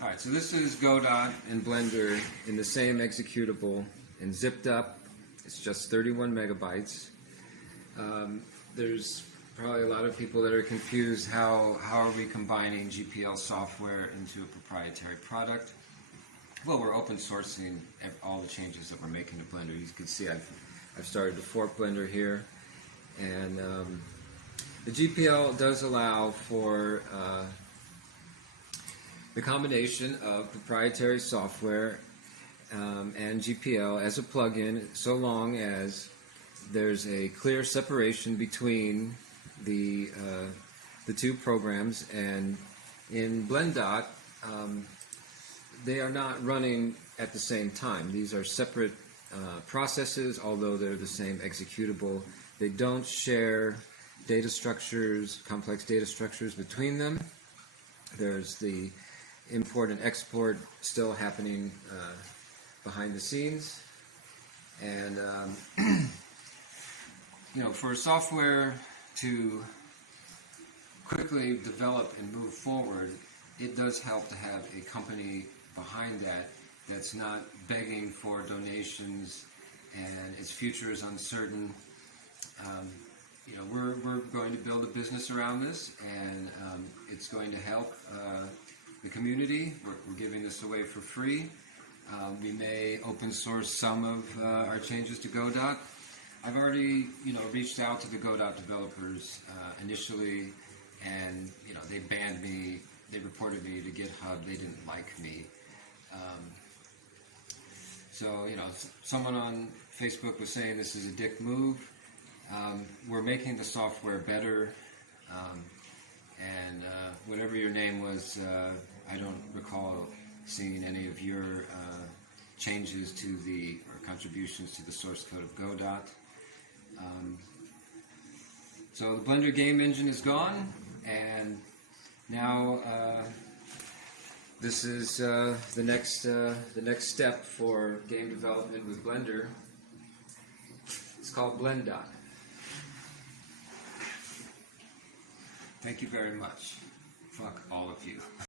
Alright, so this is Godot and Blender in the same executable and zipped up. It's just 31 megabytes. There's probably a lot of people that are confused how are we combining GPL software into a proprietary product. Well, we're open sourcing all the changes that we're making to Blender. You can see I've started to fork Blender here, and the GPL does allow for the combination of proprietary software and GPL as a plugin, so long as there's a clear separation between the two programs. And in blendot, they are not running at the same time. These are separate processes, although they're the same executable. They don't share data structures, complex data structures between them. There's the import and export still happening behind the scenes. And you know, for software to quickly develop and move forward, it does help to have a company behind that that's not begging for donations and its future is uncertain. You know, we're going to build a business around this, and it's going to help the community. We're giving this away for free. We may open source some of our changes to Godot. I've already, reached out to the Godot developers initially, and they banned me. They reported me to GitHub. They didn't like me. So someone on Facebook was saying this is a dick move. We're making the software better, and whatever your name was, I don't recall seeing any of your changes to or contributions to the source code of Godot. So the Blender game engine is gone, and now this is the next step for game development with Blender. It's called blendot. Thank you very much. Fuck all of you.